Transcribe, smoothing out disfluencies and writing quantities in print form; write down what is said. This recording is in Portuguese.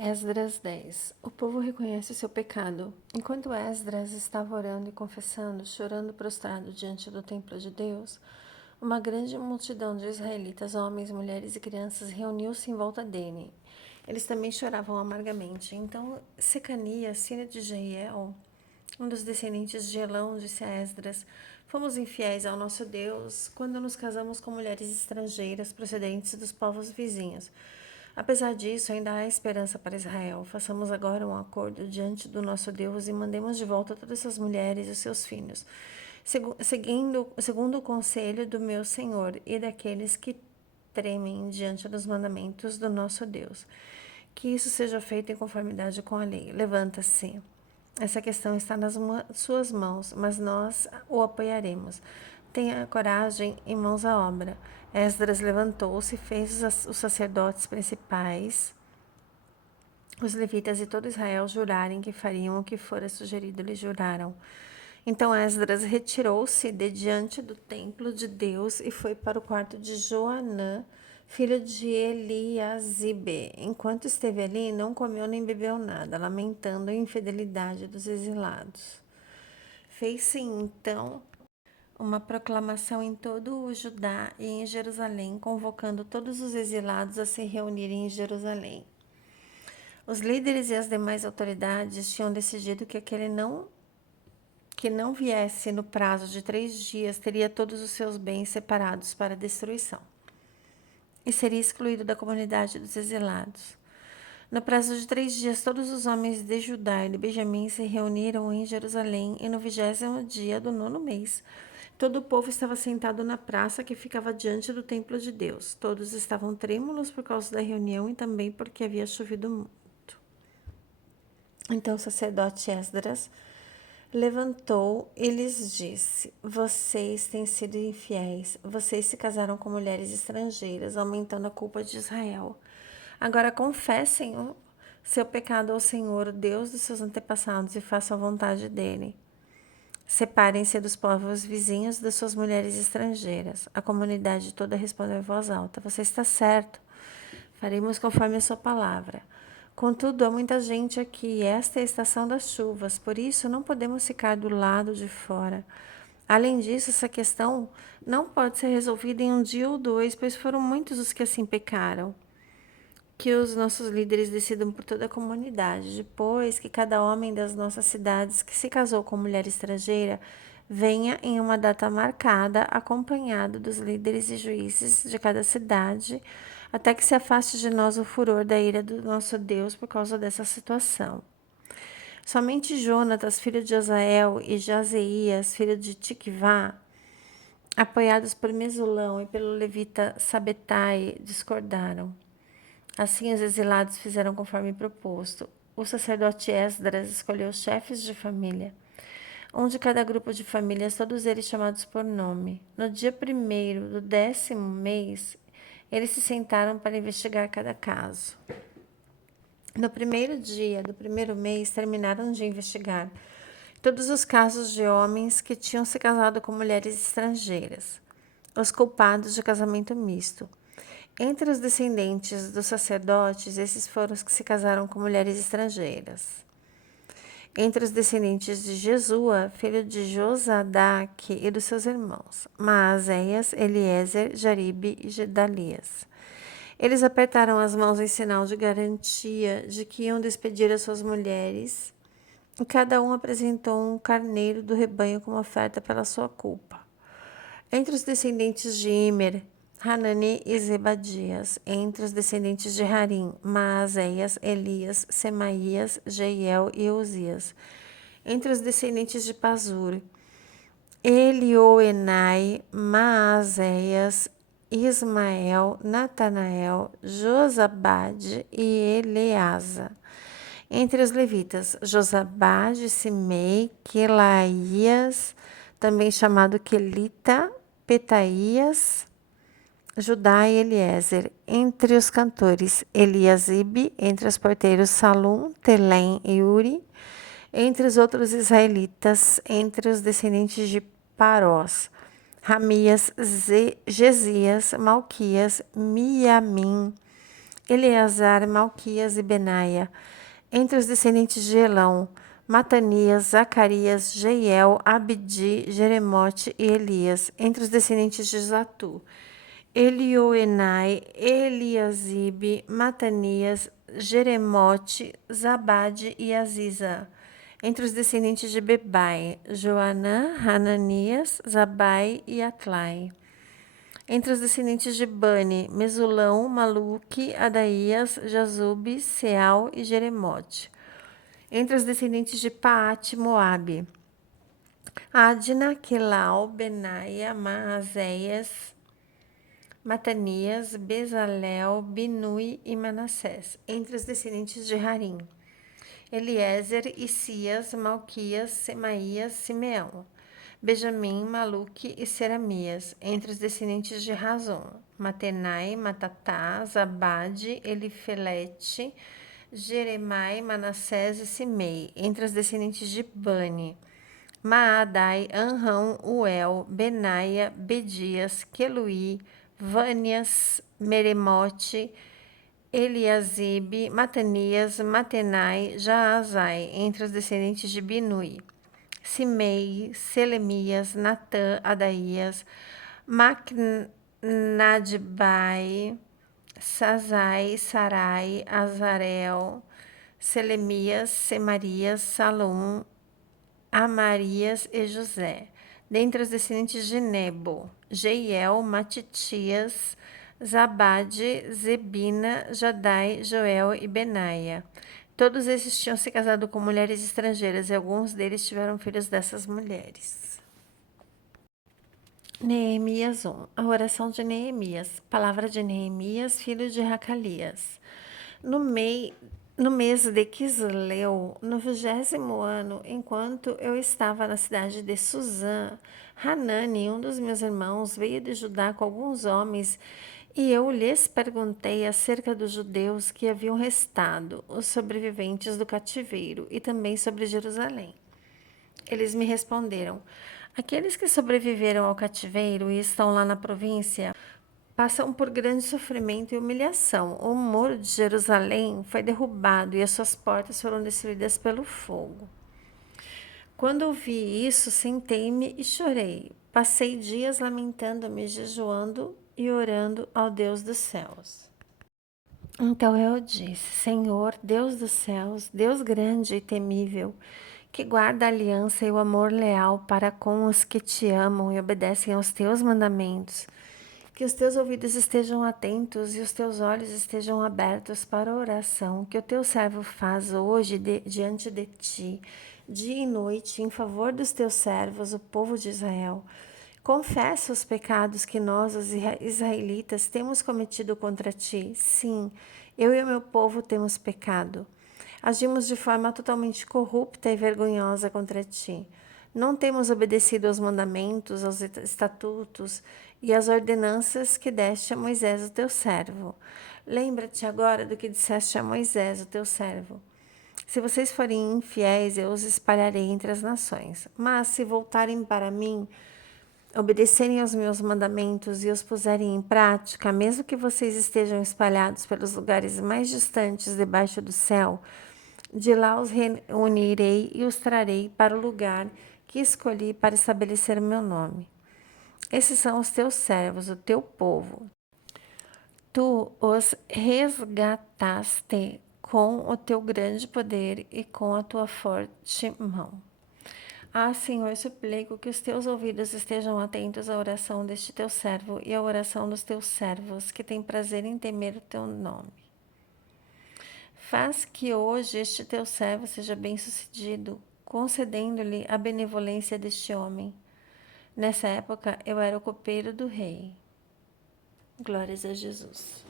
Esdras 10. O povo reconhece o seu pecado. Enquanto Esdras estava orando e confessando, chorando prostrado diante do templo de Deus, uma grande multidão de israelitas, homens, mulheres e crianças, reuniu-se em volta dele. Eles também choravam amargamente. Então Secanias, filho de Jeiel, um dos descendentes de Elão, disse a Esdras: Fomos infiéis ao nosso Deus quando nos casamos com mulheres estrangeiras procedentes dos povos vizinhos. Apesar disso, ainda há esperança para Israel. Façamos agora um acordo diante do nosso Deus e mandemos de volta todas essas mulheres e os seus filhos, segundo o conselho do meu Senhor e daqueles que tremem diante dos mandamentos do nosso Deus. Que isso seja feito em conformidade com a lei. Levanta-se. Essa questão está nas suas mãos, mas nós o apoiaremos. Tenha coragem e mãos à obra. Esdras levantou-se e fez os sacerdotes principais, os levitas e todo Israel jurarem que fariam o que fora sugerido. Eles juraram. Então Esdras retirou-se de diante do templo de Deus e foi para o quarto de Joanã, filho de Eliasibe. Enquanto esteve ali, não comeu nem bebeu nada, lamentando a infidelidade dos exilados. Fez-se então uma proclamação em todo o Judá e em Jerusalém, convocando todos os exilados a se reunirem em Jerusalém. Os líderes e as demais autoridades tinham decidido que aquele que não viesse no prazo de 3 dias teria todos os seus bens separados para destruição e seria excluído da comunidade dos exilados. No prazo de 3 dias, todos os homens de Judá e de Benjamim se reuniram em Jerusalém e no 20º dia do 9º mês, todo o povo estava sentado na praça que ficava diante do templo de Deus. Todos estavam trêmulos por causa da reunião e também porque havia chovido muito. Então o sacerdote Esdras levantou e lhes disse: Vocês têm sido infiéis, vocês se casaram com mulheres estrangeiras, aumentando a culpa de Israel. Agora confessem o seu pecado ao Senhor, o Deus dos seus antepassados, e façam a vontade dele. Separem-se dos povos vizinhos das suas mulheres estrangeiras. A comunidade toda respondeu em voz alta: Você está certo. Faremos conforme a sua palavra. Contudo, há muita gente aqui, e esta é a estação das chuvas, por isso não podemos ficar do lado de fora. Além disso, essa questão não pode ser resolvida em um dia ou dois, pois foram muitos os que assim pecaram. Que os nossos líderes decidam por toda a comunidade, depois que cada homem das nossas cidades que se casou com mulher estrangeira venha em uma data marcada, acompanhado dos líderes e juízes de cada cidade, até que se afaste de nós o furor da ira do nosso Deus por causa dessa situação. Somente Jonatas, filho de Azael, e Jazeías, filho de Tikvá, apoiados por Mesulão e pelo levita Sabetai, discordaram. Assim, os exilados fizeram conforme proposto. O sacerdote Esdras escolheu os chefes de família, um de cada grupo de famílias, todos eles chamados por nome. No dia 1º do 10º mês, eles se sentaram para investigar cada caso. No primeiro dia do 1º mês, terminaram de investigar todos os casos de homens que tinham se casado com mulheres estrangeiras, os culpados de casamento misto. Entre os descendentes dos sacerdotes, esses foram os que se casaram com mulheres estrangeiras. Entre os descendentes de Jesua, filho de Josadaque e dos seus irmãos, Maazéias, Eliezer, Jaribe e Gedalias. Eles apertaram as mãos em sinal de garantia de que iam despedir as suas mulheres, e cada um apresentou um carneiro do rebanho como oferta pela sua culpa. Entre os descendentes de Imer, Hanani e Zebadias. Entre os descendentes de Harim, Maazéias, Elias, Semaías, Jeiel e Uzias. Entre os descendentes de Pazur, Elioenai, Maazéias, Ismael, Natanael, Josabade e Eleasa. Entre os levitas, Josabade, Simei, Quelaías, também chamado Quelita, Petaías, Judá e Eliezer. Entre os cantores, Eliasibe. Entre os porteiros, Salum, Telém e Uri. Entre os outros israelitas, entre os descendentes de Parós, Ramias, Gesias, Malquias, Miamim, Eleazar, Malquias e Benaia. Entre os descendentes de Elão, Matanias, Zacarias, Jeiel, Abdi, Jeremote e Elias. Entre os descendentes de Zatu, Elioenai, Eliasibe, Matanias, Jeremote, Zabade e Aziza. Entre os descendentes de Bebai, Joanã, Hananias, Zabai e Atlai. Entre os descendentes de Bani, Mesulão, Maluque, Adaías, Jazube, Seal e Jeremote. Entre os descendentes de Paate, Moabe, Adna, Quelau, Benaia, Maazéias, Matanias, Bezalel, Binui e Manassés. Entre os descendentes de Harim, Eliezer, Isias, Malquias, Semaías, Simeão, Benjamim, Maluque e Seramias. Entre os descendentes de Razon, Matenai, Matatá, Zabade, Elifelete, Jeremai, Manassés e Simei. Entre os descendentes de Bani, Maadai, Anrão, Uel, Benaia, Bedias, Queluí, Vânias, Meremote, Eliasibe, Matanias, Matenai, Jaazai. Entre os descendentes de Binui, Simei, Selemias, Natã, Adaías, Macnadbai, Sazai, Sarai, Azarel, Selemias, Semarias, Salom, Amarias e José. Dentre os descendentes de Nebo, Jeiel, Matitias, Zabade, Zebina, Jadai, Joel e Benaia. Todos esses tinham se casado com mulheres estrangeiras e alguns deles tiveram filhos dessas mulheres. Neemias 1. A oração de Neemias. Palavra de Neemias, filho de Racalias. No mês de Quisleu, no 20º ano, enquanto eu estava na cidade de Suzã, Hanani, um dos meus irmãos, veio de Judá com alguns homens, e eu lhes perguntei acerca dos judeus que haviam restado, os sobreviventes do cativeiro, e também sobre Jerusalém. Eles me responderam: aqueles que sobreviveram ao cativeiro e estão lá na província passam por grande sofrimento e humilhação. O muro de Jerusalém foi derrubado e as suas portas foram destruídas pelo fogo. Quando ouvi isso, sentei-me e chorei. Passei dias lamentando-me, jejuando e orando ao Deus dos céus. Então eu disse: Senhor, Deus dos céus, Deus grande e temível, que guarda a aliança e o amor leal para com os que te amam e obedecem aos teus mandamentos, que os teus ouvidos estejam atentos e os teus olhos estejam abertos para a oração que o teu servo faz hoje diante de ti, dia e noite, em favor dos teus servos, o povo de Israel. Confessa os pecados que nós, os israelitas, temos cometido contra ti. Sim, eu e o meu povo temos pecado. Agimos de forma totalmente corrupta e vergonhosa contra ti. Não temos obedecido aos mandamentos, aos estatutos e às ordenanças que deste a Moisés, o teu servo. Lembra-te agora do que disseste a Moisés, o teu servo. Se vocês forem infiéis, eu os espalharei entre as nações. Mas se voltarem para mim, obedecerem aos meus mandamentos e os puserem em prática, mesmo que vocês estejam espalhados pelos lugares mais distantes debaixo do céu, de lá os reunirei e os trarei para o lugar que escolhi para estabelecer o meu nome. Esses são os teus servos, o teu povo. Tu os resgataste com o teu grande poder e com a tua forte mão. Ah, Senhor, suplico que os teus ouvidos estejam atentos à oração deste teu servo e à oração dos teus servos, que têm prazer em temer o teu nome. Faz que hoje este teu servo seja bem-sucedido, concedendo-lhe a benevolência deste homem. Nessa época, eu era o copeiro do rei. Glórias a Jesus.